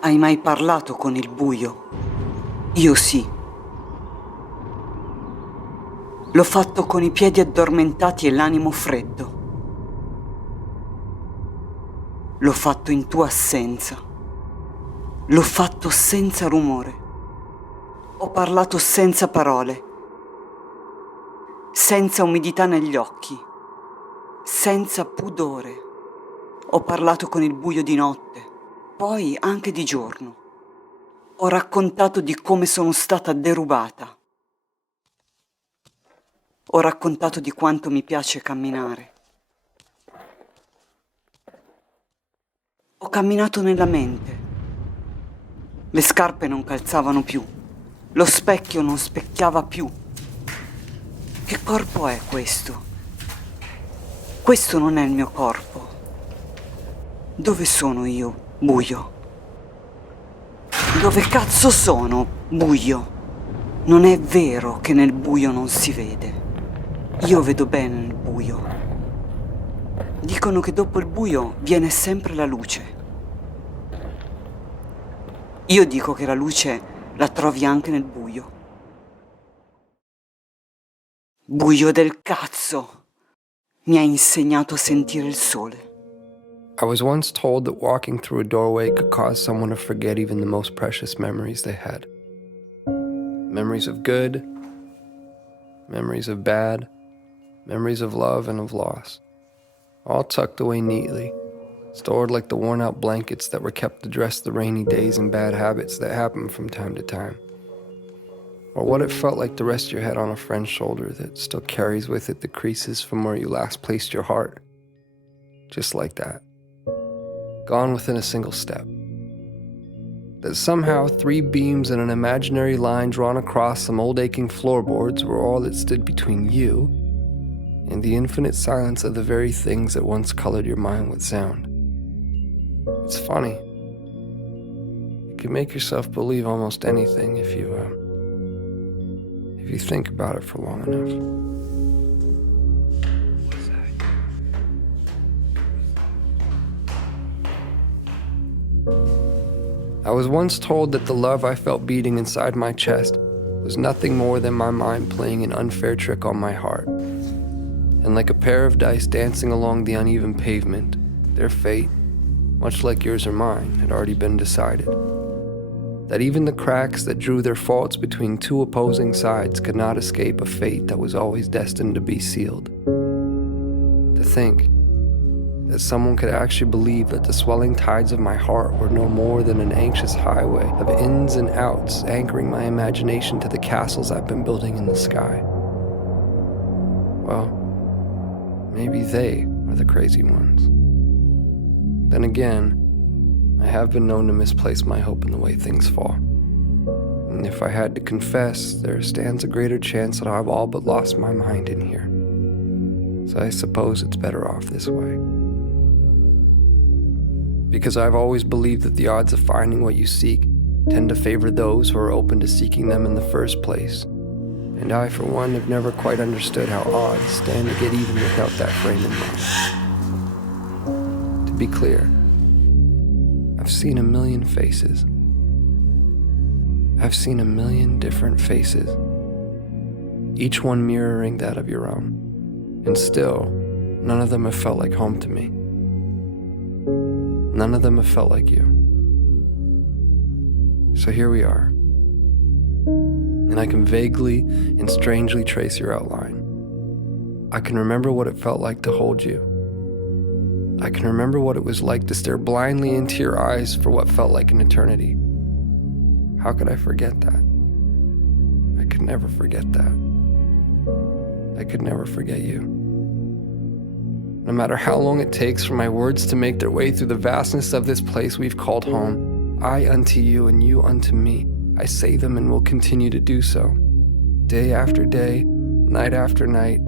Hai mai parlato con il buio? Io sì. L'ho fatto con i piedi addormentati e l'animo freddo. L'ho fatto in tua assenza. L'ho fatto senza rumore. Ho parlato senza parole. Senza umidità negli occhi. Senza pudore. Ho parlato con il buio di notte. Poi anche di giorno. Ho raccontato di come sono stata derubata. Ho raccontato di quanto mi piace camminare. Ho camminato nella mente. Le scarpe non calzavano più. Lo specchio non specchiava più. Che corpo è questo? Questo non è il mio corpo. Dove sono io? Buio. Dove cazzo sono, buio? Non è vero che nel buio non si vede. Io vedo bene nel buio. Dicono che dopo il buio viene sempre la luce. Io dico che la luce la trovi anche nel buio. Buio del cazzo! Mi ha insegnato a sentire il sole. I was once told that walking through a doorway could cause someone to forget even the most precious memories they had. Memories of good, memories of bad, memories of love and of loss. All tucked away neatly, stored like the worn-out blankets that were kept to dress the rainy days and bad habits that happen from time to time. Or what it felt like to rest your head on a friend's shoulder that still carries with it the creases from where you last placed your heart. Just like that. Gone within a single step. That somehow 3 beams and an imaginary line drawn across some old aching floorboards were all that stood between you and the infinite silence of the very things that once colored your mind with sound. It's funny. You can make yourself believe almost anything if you think about it for long enough. I was once told that the love I felt beating inside my chest was nothing more than my mind playing an unfair trick on my heart. And like a pair of dice dancing along the uneven pavement, their fate, much like yours or mine, had already been decided. That even the cracks that drew their faults between 2 opposing sides could not escape a fate that was always destined to be sealed. To think that someone could actually believe that the swelling tides of my heart were no more than an anxious highway of ins and outs anchoring my imagination to the castles I've been building in the sky. Well, maybe they are the crazy ones. Then again, I have been known to misplace my hope in the way things fall. And if I had to confess, there stands a greater chance that I've all but lost my mind in here. So I suppose it's better off this way. Because I've always believed that the odds of finding what you seek tend to favor those who are open to seeking them in the first place. And I, for one, have never quite understood how odds stand to get even without that frame in mind. To be clear, I've seen a million faces. I've seen a million different faces, each one mirroring that of your own. And still, none of them have felt like home to me. None of them have felt like you. So here we are. And I can vaguely and strangely trace your outline. I can remember what it felt like to hold you. I can remember what it was like to stare blindly into your eyes for what felt like an eternity. How could I forget that? I could never forget that. I could never forget you. No matter how long it takes for my words to make their way through the vastness of this place we've called home, I unto you and you unto me, I say them and will continue to do so. Day after day, night after night,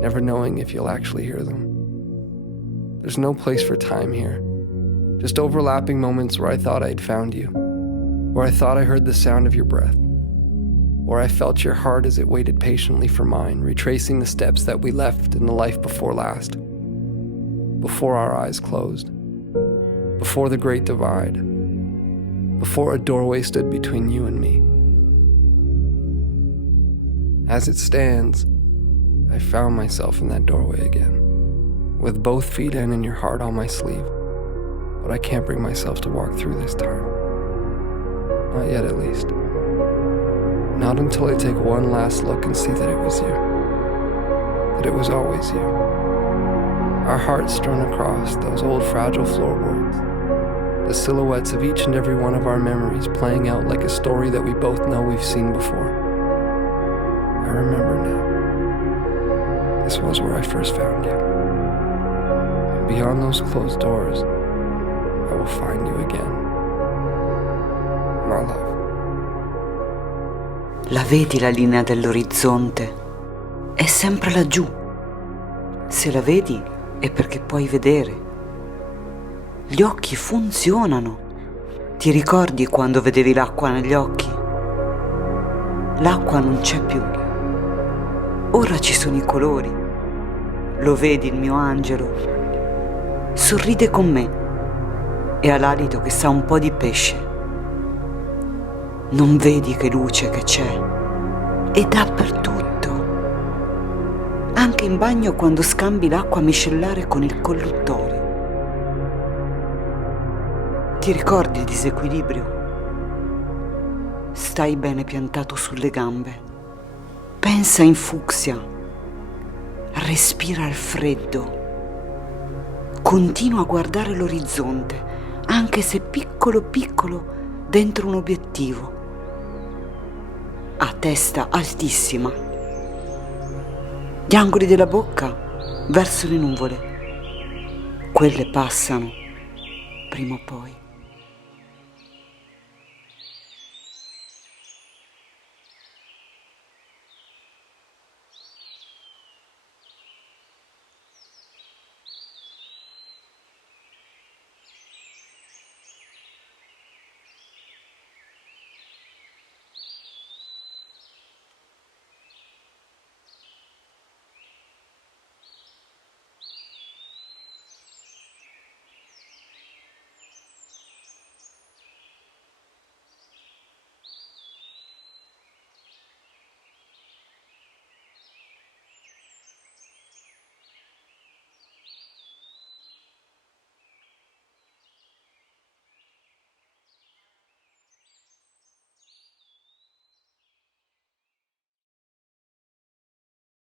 never knowing if you'll actually hear them. There's no place for time here. Just overlapping moments where I thought I'd found you, where I thought I heard the sound of your breath. where I felt your heart as it waited patiently for mine, retracing the steps that we left in the life before last, before our eyes closed, before the great divide, before a doorway stood between you and me. As it stands, I found myself in that doorway again, with both feet in and your heart on my sleeve, but I can't bring myself to walk through this time. Not yet, at least. Not until I take one last look and see that it was you. That it was always you. Our hearts strewn across those old fragile floorboards. The silhouettes of each and every one of our memories playing out like a story that we both know we've seen before. I remember now. This was where I first found you. And beyond those closed doors, I will find you again. My love. La vedi la linea dell'orizzonte? È sempre laggiù. Se la vedi è perché puoi vedere. Gli occhi funzionano. Ti ricordi quando vedevi l'acqua negli occhi? L'acqua non c'è più. Ora ci sono i colori. Lo vedi il mio angelo? Sorride con me e ha l'alito che sa un po' di pesce. Non vedi che luce che c'è? È dappertutto. Anche in bagno quando scambi l'acqua micellare con il colluttorio. Ti ricordi il disequilibrio? Stai bene piantato sulle gambe. Pensa in fucsia. Respira il freddo. Continua a guardare l'orizzonte, anche se piccolo piccolo dentro un obiettivo. A testa altissima. Gli angoli della bocca verso le nuvole. Quelle passano, prima o poi.